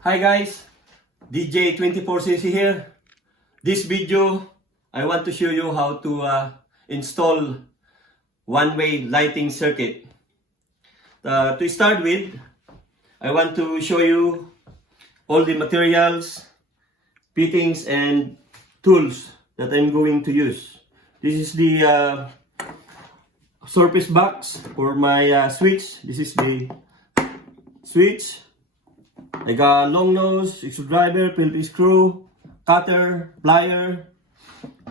Hi guys, DJ24cc here. This video, I want to show you how to install one-way lighting circuit. To start with, I want to show you all the materials, fittings and tools that I'm going to use. This is the surface box for my switch. This is the switch. I got long nose, screwdriver, Phillips screw, cutter, plier.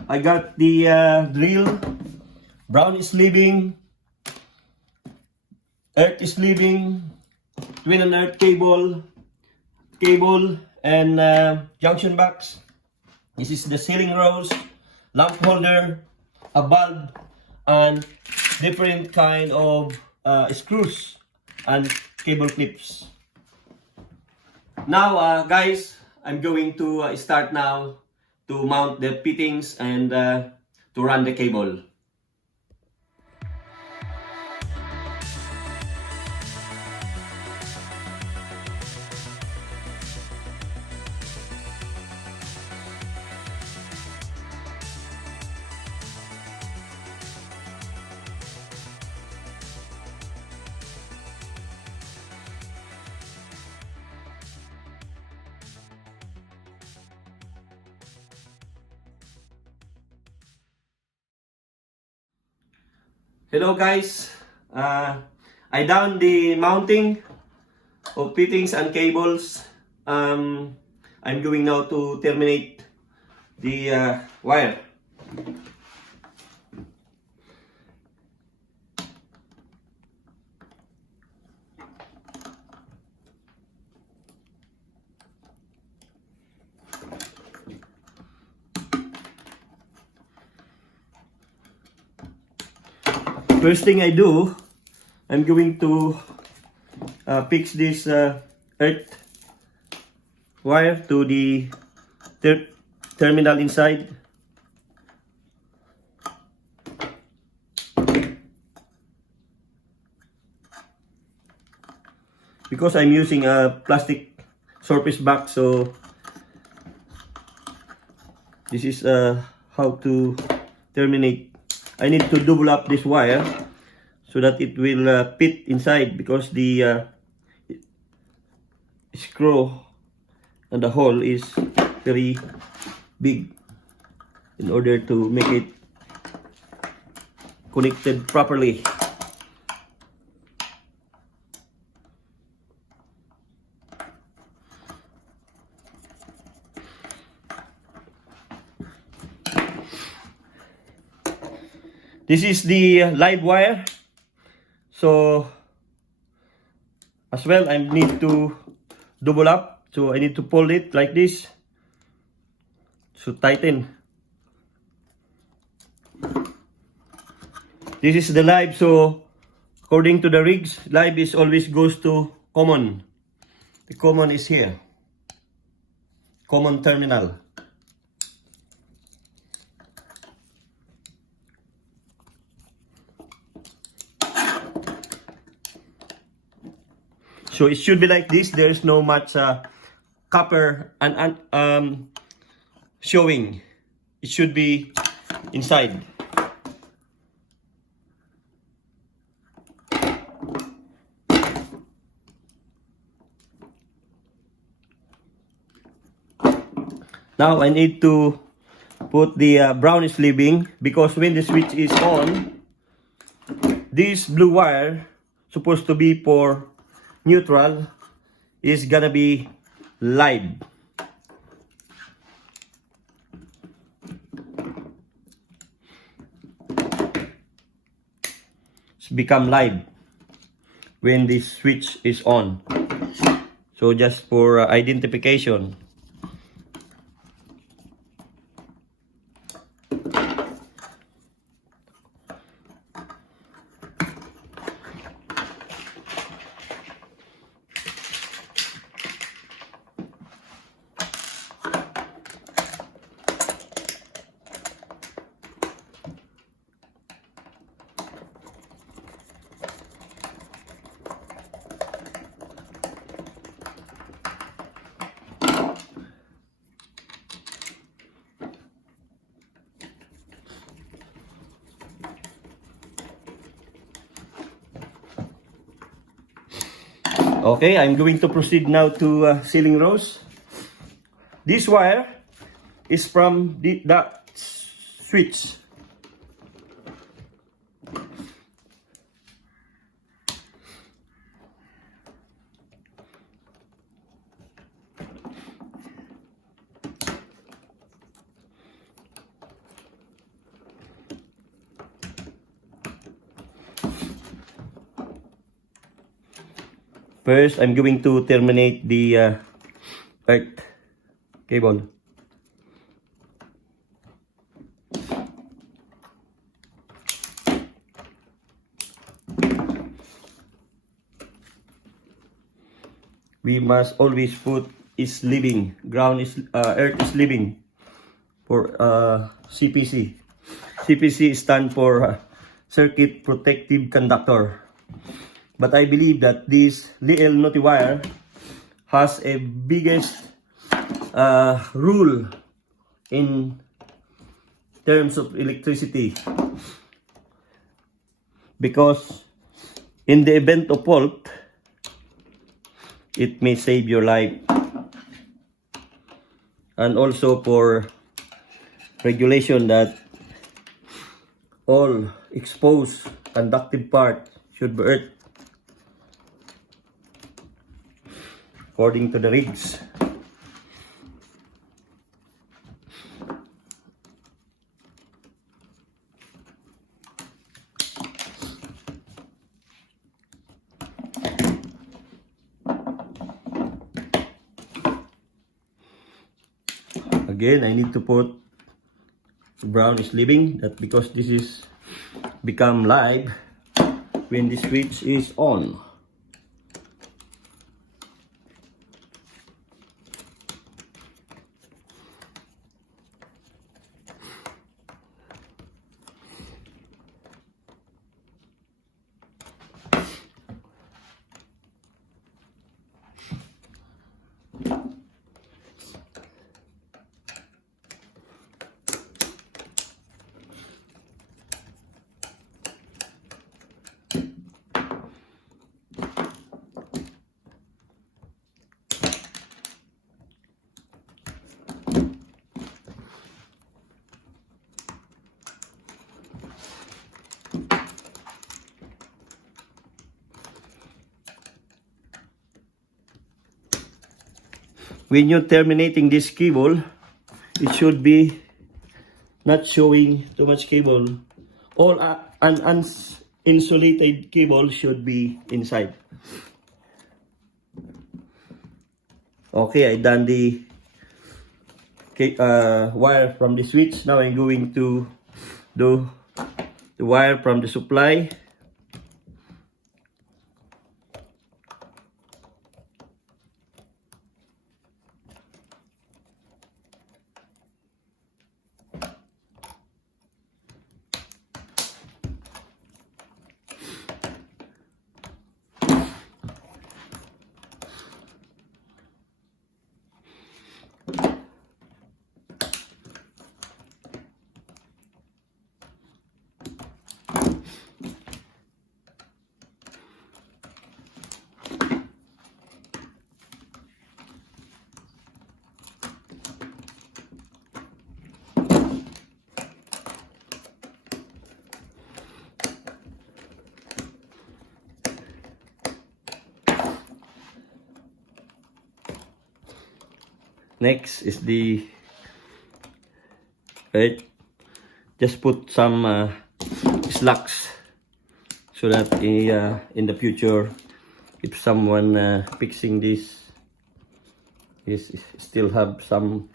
I got the drill, brown sleeving, earth sleeving, twin and earth cable, and junction box. This is the ceiling rose, lamp holder, a bulb, and different kind of screws and cable clips. Now guys, I'm going to start now to mount the fittings and to run the cable. Hello guys, I done the mounting of fittings and cables. I'm going now to terminate the wire. First thing I do, I'm going to fix this earth wire to the terminal inside. Because I'm using a plastic surface box, so this is how to terminate. I need to double up this wire so that it will fit inside, because the screw and the hole is very big in order to make it connected properly. This is the live wire, so as well I need to double up, so I need to pull it like this to tighten. This is the live, so according to the rigs, live is always goes to common. The common is here, common terminal. So it should be like this. There is no much copper and showing. It should be inside. Now I need to put the brown sleeving, because when the switch is on, this blue wire supposed to be for neutral is gonna be live. It's become live when the switch is on. So just for identification. Okay, I'm going to proceed now to ceiling rows. This wire is from the switch. First, I'm going to terminate the earth cable. We must always put is living, ground is earth is living for CPC. CPC stand for circuit protective conductor. But I believe that this little naughty wire has a biggest rule in terms of electricity, because in the event of fault, it may save your life, and also for regulation that all exposed conductive part should be earthed according to the rigs. Again, I need to put brown is leaving, that because this is become live when the switch is on. When you're terminating this cable, it should be not showing too much cable. All an uninsulated cable should be inside. Okay, I done the wire from the switch. Now I'm going to do the wire from the supply. Next is the just put some slacks so that in the future, if someone fixing this is still have some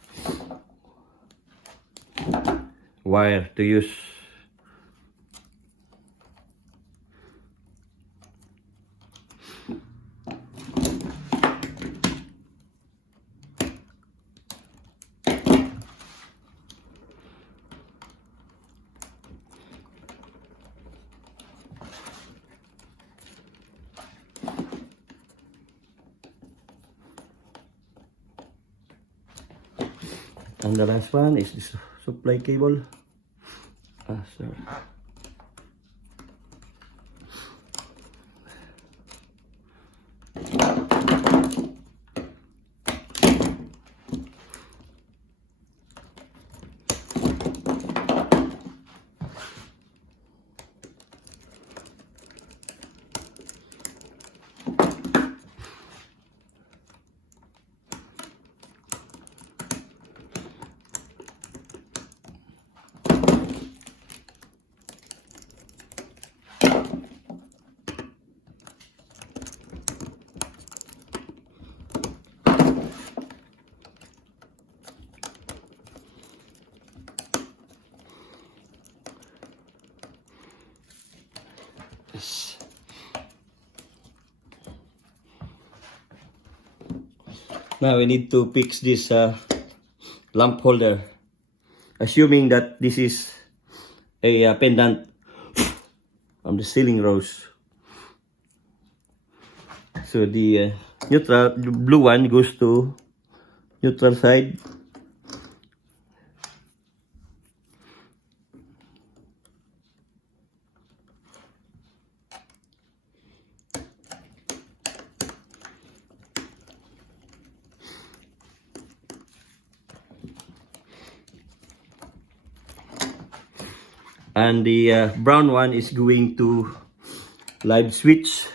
wire to use. And the last one is this supply cable. Sorry. Now we need to fix this lamp holder, assuming that this is a pendant from the ceiling rose. So the neutral, the blue one goes to neutral side. And the brown one is going to live switch.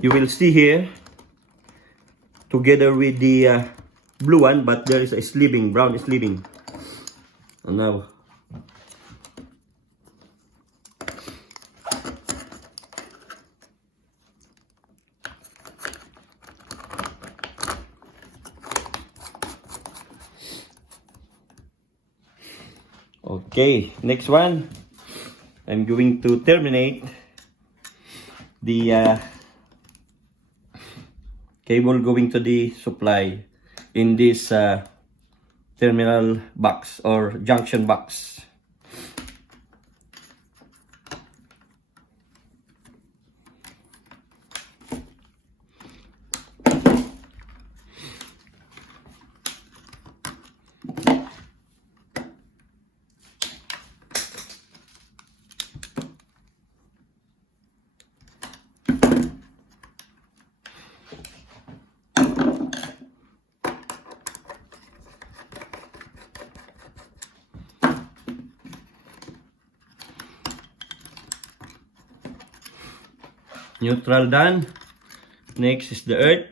You will see here together with the blue one, but there is a sleeving, brown sleeving. And now okay, next one, I'm going to terminate the cable going to the supply in this terminal box or junction box. Neutral done. Next is the earth.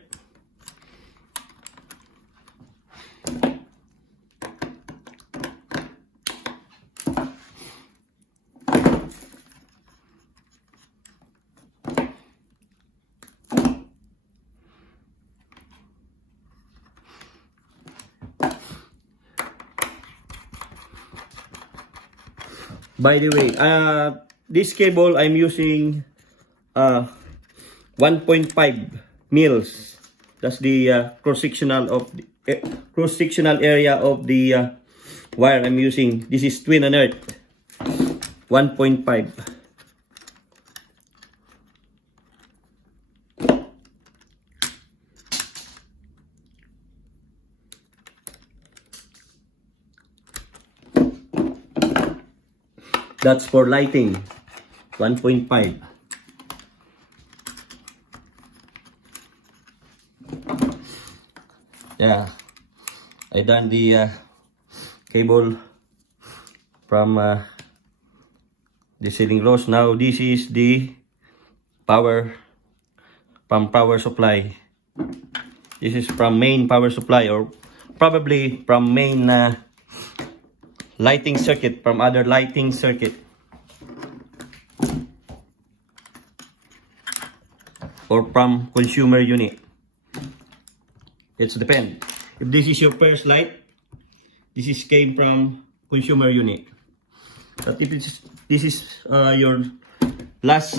By the way, this cable I'm using 1.5 mils. That's the cross-sectional area of the wire I'm using. This is twin and earth 1.5. That's for lighting, 1.5. Yeah, I done the cable from the ceiling rose. Now this is the power from power supply. This is from main power supply, or probably from main lighting circuit, from other lighting circuit, or from consumer unit. It's depend. If this is your first light, this is came from consumer unit. But if this is your last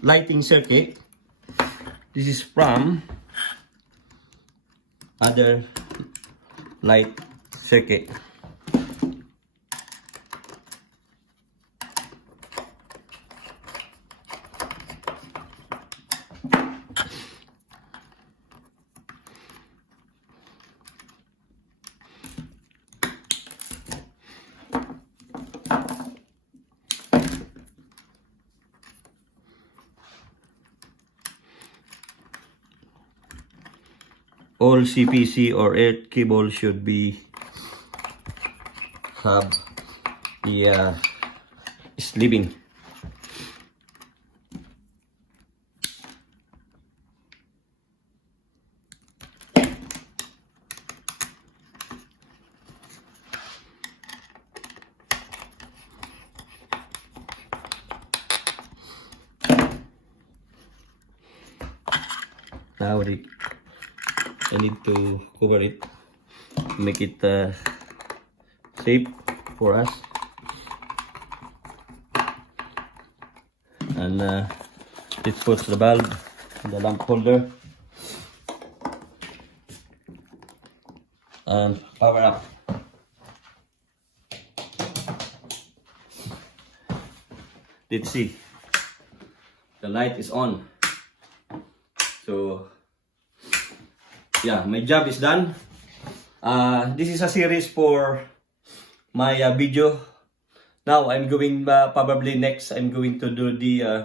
lighting circuit, this is from other light circuit. All CPC or earth cable should be have the sleeving. Now I need to cover it, make it safe for us. And it puts the bulb in the lamp holder. And power up. Let's see. The light is on. So yeah, my job is done. This is a series for my video. Now I'm going probably next I'm going to do the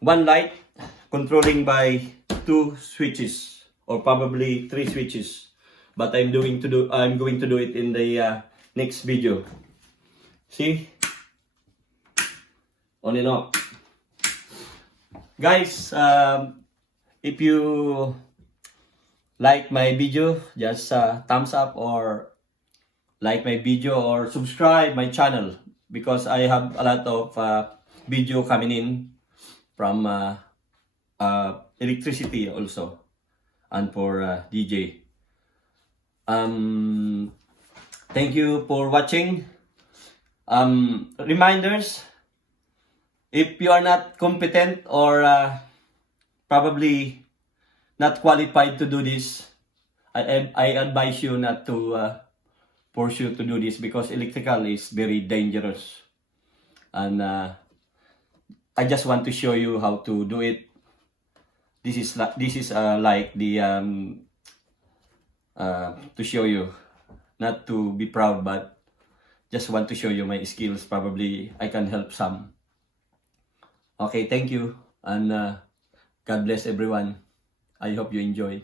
one light controlling by 2 switches or probably 3 switches. But I'm going to do it in the next video. See? On and off. Guys, if you like my video, just thumbs up or like my video or subscribe my channel because I have a lot of video coming in from electricity also and for DJ. Thank you for watching. Reminders, if you are not competent or probably not qualified to do this, I advise you not to force you to do this because electrical is very dangerous. And I just want to show you how to do it. This is like the to show you, not to be proud, but just want to show you my skills. Probably I can help some. Okay, thank you, and God bless everyone. I hope you enjoy.